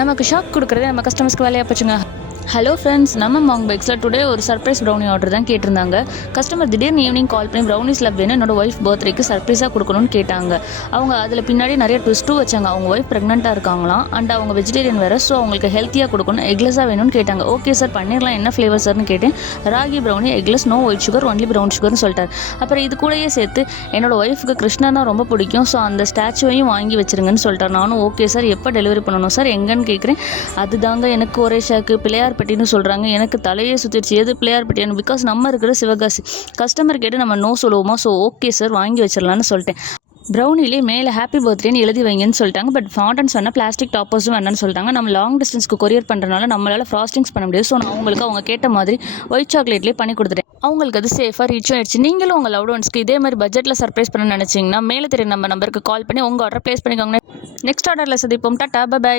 நமக்கு ஷாக் கொடுக்குறதே நம்ம கஸ்டமர்ஸ்க்கு வேலையாக போச்சுங்க. ஹலோ ஃப்ரெண்ட்ஸ், நம்ம மாங் பைக்ஸில் டுடே ஒரு சர்ப்ரைஸ் ப்ரௌனி ஆர்டர் தான் கேட்டிருந்தாங்க. கஸ்டமர் திடீர்னு ஈவினிங் கால் பண்ணி ப்ரௌனிஸ் லவ் வேணும், என்னோட ஒய்ஃப் பர்த்டேக்கு சர்ப்ரைஸாக கொடுக்கணும்னு கேட்டாங்க. அவங்க அதில் பின்னாடி நிறைய ட்விஸ்ட்டும் வச்சாங்க. அவங்க ஒய்ஃப் ப்ரெக்னெண்ட்டாக இருக்காங்களாம், அண்ட் அவங்க வெஜிடேரியன் வேறு, ஸோ அவங்களுக்கு ஹெல்த்தியாக கொடுக்கணும், எக்லெஸ்ஸாக வேணும்னு கேட்டாங்க. ஓகே சார் பண்ணிடலாம், என்ன ஃப்ளேவர் சார்னு கேட்டேன். Ragi brownie, eggless, no white sugar, only brown சுகர்னு சொல்லிட்டார். அப்புறம் இது கூடயே சேர்த்து என்னோட ஒய்ஃபுக்கு கிருஷ்ணனா ரொம்ப பிடிக்கும், ஸோ அந்த ஸ்டாச்சுவையும் வாங்கி வச்சிருங்கன்னு சொல்லிட்டார். நானும் ஓகே சார், எப்போ டெலிவரி பண்ணணும் சார், எங்கன்னு கேட்குறேன். அதுதாங்க எனக்கு ஒரே ஷாக்கு. பிள்ளையார்பட்டின்னு சொல்கிறாங்க. எனக்கு தலையே சுற்றிடுச்சு, எது பிள்ளையார்பட்டியான்னு. பிகாஸ் நம்ம இருக்கிற சிவகாசி. கஸ்டமர் கேட்டு நம்ம நோ சொல்லுவோமா, ஸோ ஓகே சார் வாங்கி வச்சிடலான்னு சொல்லிட்டேன். ப்ரௌனிலே மேலே ஹாப்பி பர்த்டேன்னு எழுதி வைங்கன்னு சொல்லிட்டாங்க. பட் ஃபாண்டன்ஸ் வேணால் பிளாஸ்டிக் டாப்பர்ஸும் வேணான்னு சொல்லிட்டாங்க. நம்ம லாங் டிஸ்டன்ஸ்க்கு கொரியர் பண்ணுறதுனால நம்மளால் ஃப்ராஸ்டிங்ஸ் பண்ண முடியாது. ஸோ நான் அவங்களுக்கு அவங்க கேட்ட மாதிரி ஒயிட் சாக்லேட்லேயே பண்ணி கொடுத்துட்டேன். அவங்களுக்கு அது சேஃபாக ரீச்சும் ஆயிடுச்சு. நீங்களும் உங்கள் லவ்ட் ஒன்ஸ்க்கு இதே மாதிரி பட்ஜெட்டில் சர்ப்ரைஸ் பண்ண நினச்சிங்கன்னா மேலே தெரியும் நம்ம நம்பருக்கு கால் பண்ணி உங்கள் ஆர்டர் ப்ளேஸ் பண்ணிக்கோங்க. நெக்ஸ்ட் ஆர்டரில் சந்திப்போம். டாடா, பை.